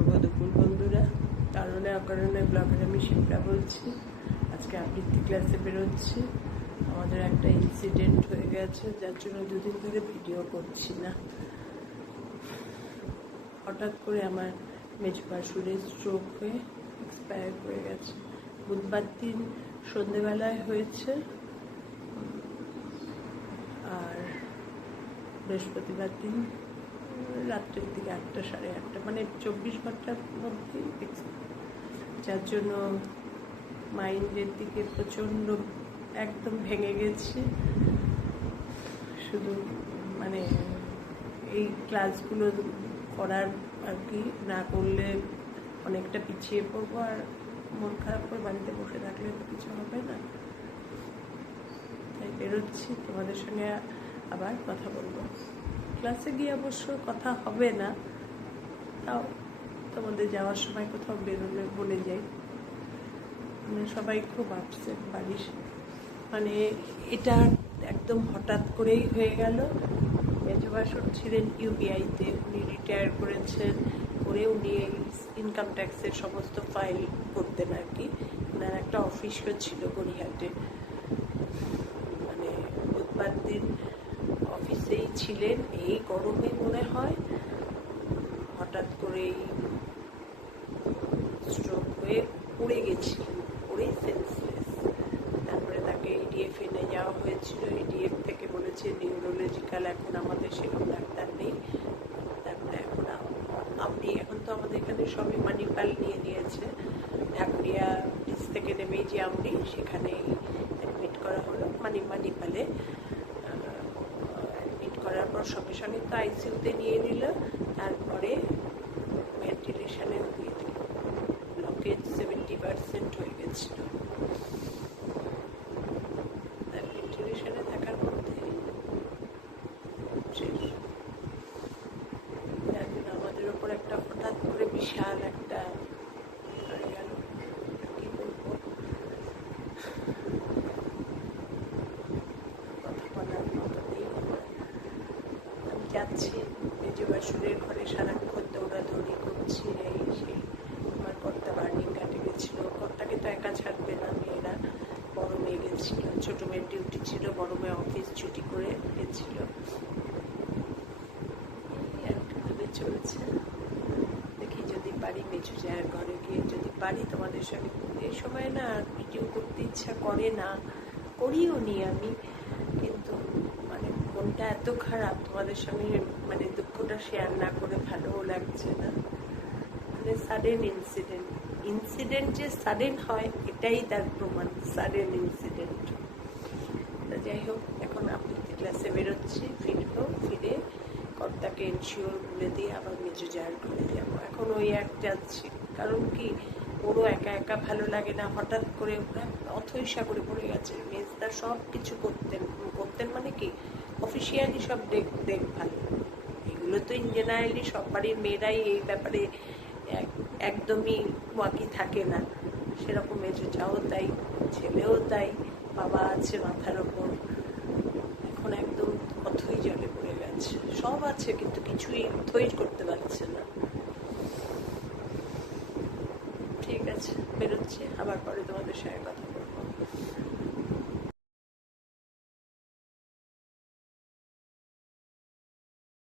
শুভ দুপুর বন্ধুরা। কারণে অকারণে ব্লগের আমি শিপ্রা বলছি। আজকে আবৃত্তি ক্লাসে বেরোচ্ছি। আমাদের একটা ইনসিডেন্ট হয়ে গেছে, যার জন্য দুদিন ধরে ভিডিও করছি না। হঠাৎ করে আমার মেজো ভাসুরের স্ট্রোক হয়ে এক্সপায়ার করে গেছে। বুধবার দিন সন্ধেবেলায় হয়েছে, আর বৃহস্পতিবার দিন রাত্রের দিকে 8টা সাড়ে 8টা, মানে 24 ঘন্টার মধ্যেই, যার জন্য মাইন্ডের দিকে প্রচণ্ড একদম ভেঙে গেছি। শুধু মানে এই ক্লাসগুলো করার আর কি না করলে অনেকটা পিছিয়ে পড়বো, আর মন খারাপ করে বাড়িতে বসে থাকলে তো কিছু হবে না। তাই বেরোচ্ছি, তোমাদের সঙ্গে আবার কথা বলবো। ক্লাসে গিয়ে অবশ্য কথা হবে না, তাও তোমাদের যাওয়ার সময় কোথাও বেরোলে বলে যাই। মানে সবাই খুব আপসেট বাড়ির, মানে এটা একদম হঠাৎ করেই হয়ে গেল। মেজো ভাসুর ছিলেন ইউপিআইতে, উনি রিটায়ার করেছেন, করে উনি ইনকাম ট্যাক্সের সমস্ত ফাইল করতেন আর কি। ওনার একটা অফিসও ছিল গড়িয়াহাটে। মানে বুধবার দিন অফিসেই ছিলেন, এই গরমে মনে হয় হঠাৎ করেই স্ট্রোক হয়ে পড়ে গেছিলেন, পড়েই সেন্সলেস। তারপরে তাকে এডিএফ এনে যাওয়া হয়েছিল। এডিএফ থেকে বলেছে নিউরোলজিক্যাল, এখন আমাদের সেরকম ডাক্তার নেই। তারপরে এখন তো আমাদের এখানে সবই মানিপাল নিয়ে নিয়েছে। ঢাকুরিয়া ব্রিজ থেকে নেমেই যে আমরি, সেখানেই অ্যাডমিট করা হলো। মানিপালে অ্যাডমিট করার পর সঙ্গে সঙ্গে তো আইসিইউতে নিয়ে নিল, তারপরে ভেন্টিলেশনেও দিয়ে দিল। ব্লকেজ 70% হয়ে গেছিল। ভেন্টিলেশনে থাকার মধ্যে আমাদের ওপর একটা হঠাৎ করে বিশাল একটা হয়ে গেল। কি বলবো, কথা বলার মতো নেই। আমি যাচ্ছি মেজো ভাসুরের ঘরে, সারাক্ষণ দৌড়াদৌড়ি করছি, এই সেই। আমার কর্তা বার্নিং কাটে গেছিল, কর্তাকে তো একা ছাড়বে না, মেয়েরা, বড় মেয়ে গেছিল, ছোটো মেয়ের ডিউটি ছিল, বড় মেয়ে অফিস ছুটি করে গেছিল। ভেবে চলছে, দেখি যদি পারি মেজো জায়ের ঘরে গিয়ে যদি পারি তোমাদের সঙ্গে। এই সময় না ভিডিও করতে ইচ্ছা করে না, করিও নি আমি, কিন্তু মানে মনটা এত খারাপ, তোমাদের সঙ্গে মানে দুঃখটা শেয়ার না করে ভালোও লাগছে না। মানে সাডেন ইনসিডেন্ট যে সাডেন হয়, এটাই তার প্রমাণ, সাডেন ইনসিডেন্ট। যাই হোক, এখন আবৃত্তি ক্লাসে বেরোচ্ছি, ফিরে কর্তাকে এনশিওর বলে দিয়ে আবার মেজো জায়ের ঘরে যাবো। এখন ওই এক যাচ্ছি, কারণ কি ওরও একা একা ভালো লাগে না। হঠাৎ করে অথৈসা করে পড়ে গেছে। মেজদা সব কিছু করতেন মানে কি অফিসিয়ালি সব দেখভাল, এগুলো তো ইন জেনারেলি সব বাড়ির মেয়েরাই এই ব্যাপারে একদমই ওয়াকি থাকে না। সেরকম মেজো যাও তাই, ছেলেও তাই, বাবা আছে মাথার ওপর। এখন একদম অথই জলে পড়ে গেছে, সব আছে কিন্তু কিছুই থই করতে পারছে না। ঠিক আছে, বেরোচ্ছে, আবার পরে তোমাদের সঙ্গে কথা বলবো।